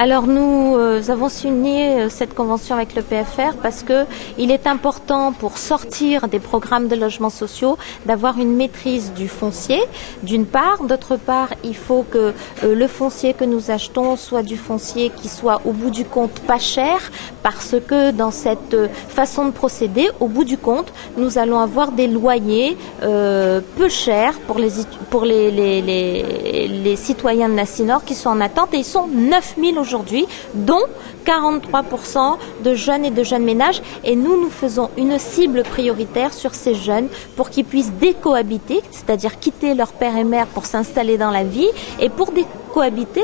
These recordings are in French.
Alors nous avons signé cette convention avec le PFR parce que il est important pour sortir des programmes de logements sociaux d'avoir une maîtrise du foncier d'une part. D'autre part, il faut que le foncier que nous achetons soit du foncier qui soit au bout du compte pas cher, parce que dans cette façon de procéder, au bout du compte, nous allons avoir des loyers peu chers pour les citoyens de Nassinor qui sont en attente, et ils sont 9000 aujourd'hui, dont 43% de jeunes et de jeunes ménages, et nous faisons une cible prioritaire sur ces jeunes pour qu'ils puissent décohabiter, c'est-à-dire quitter leur père et mère pour s'installer dans la vie. Et pour décohabiter,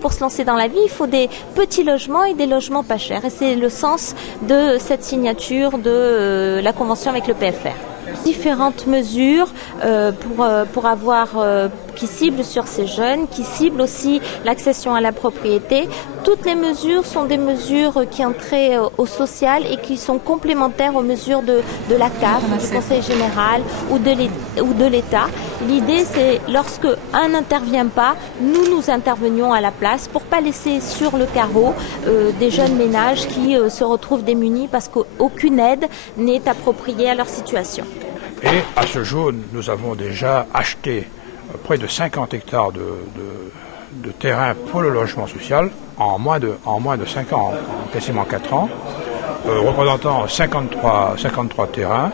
pour se lancer dans la vie, il faut des petits logements et des logements pas chers, et c'est le sens de cette signature de la convention avec le PFR. Différentes mesures qui ciblent sur ces jeunes, qui ciblent aussi l'accession à la propriété. Toutes les mesures sont des mesures qui ont trait au social et qui sont complémentaires aux mesures de la CAF, du Conseil général ou de l'État. L'idée, c'est lorsque un n'intervient pas, nous intervenions à la place pour pas laisser sur le carreau des jeunes ménages qui se retrouvent démunis parce qu'aucune aide n'est appropriée à leur situation. Et à ce jour, nous avons déjà acheté près de 50 hectares de terrain pour le logement social en moins de 5 ans, en quasiment 4 ans, représentant 53 terrains.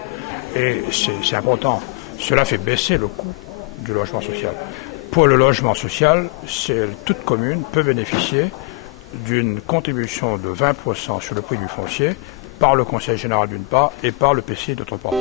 Et c'est important, cela fait baisser le coût du logement social. Pour le logement social, toute commune peut bénéficier d'une contribution de 20% sur le prix du foncier par le Conseil général d'une part et par le PCI d'autre part.